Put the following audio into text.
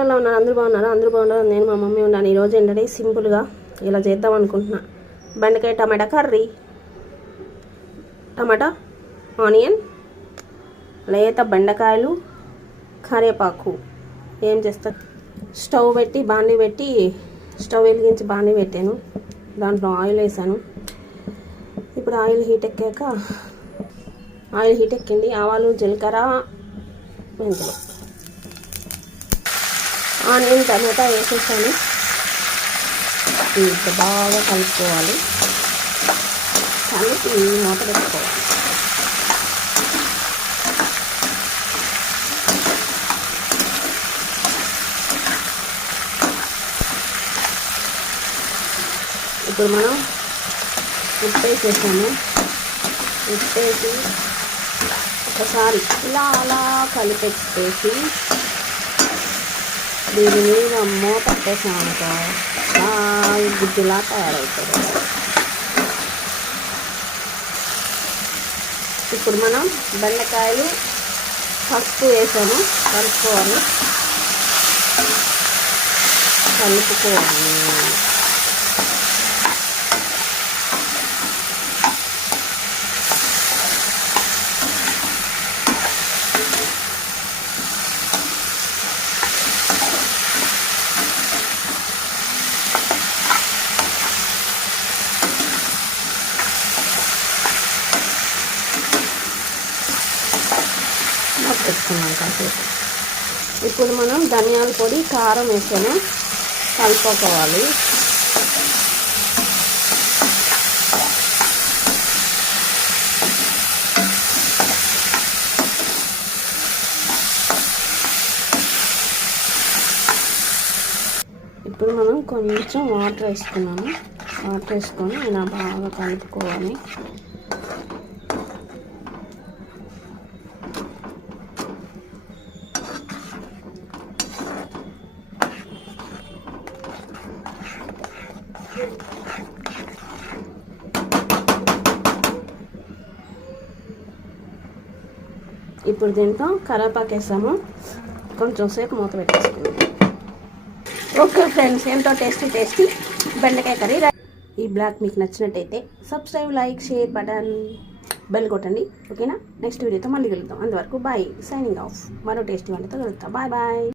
ఎలా ఉన్నారు అందరూ బాగున్నారు? అందరూ బాగున్నారు? నేను మా మమ్మీ ఉన్నాను. ఈరోజు ఏంటంటే సింపుల్గా ఇలా చేద్దాం అనుకుంటున్నా. బెండకాయ టమాటా కర్రీ. టమాటా ఆనియన్ లేత బెండకాయలు కరివేపాకు. ఏం చేస్తా స్టవ్ పెట్టి బాండి పెట్టి స్టవ్ వెలిగించి బాండి పెట్టాను. దాంట్లో ఆయిల్ వేసాను. ఇప్పుడు ఆయిల్ హీట్ ఎక్కాక ఆయిల్ హీట్ ఎక్కింది. ఆవాలు జీలకర్ర మెంతులు. ఆనియన్ టమాటా వేసేసాను. ఇంత బాగా కలుపుకోవాలి. కలిపి మూత పెట్టుకోవాలి. ఇప్పుడు మనం ఉప్పు వేసేసాము ఉప్పు వేసి ఒకసారి ఇలా అలా కలిపెట్టేసి దీని మీద మూత పెట్టేసామనుకో గుజ్జులా తయారవుతుంది. ఇప్పుడు మనం బెండకాయలు పసుపు వేసాము కలుపుకోవాలి. కలుపుకోవాలి. పెట్టుకున్నాం కాసేపు. ఇప్పుడు మనం ధనియాల పొడి కారం వేసాము కలుపుకోవాలి. ఇప్పుడు మనం కొంచెం వాటర్ వేసుకున్నాము. వాటర్ వేసుకొని ఇలా బాగా కలుపుకోవాలి. ఇప్పుడు దీంతో కరేపాకు వేసాము. కొంచెం సేపు మూత పెట్టేసుకుందాం. ఓకే ఫ్రెండ్స్ ఎంతో టేస్టీ టేస్టీ బెండకాయ కర్రీ. ఈ బ్లాగ్ మీకు నచ్చినట్టయితే subscribe like share button bell కొట్టండి. ఓకేనా? నెక్స్ట్ వీడియోతో మళ్ళీ వెళ్తాం అంతవరకు బాయ్. సైనింగ్ ఆఫ్ మరో టేస్టీ వంటతో కలుగుతాం బాయ్ బాయ్.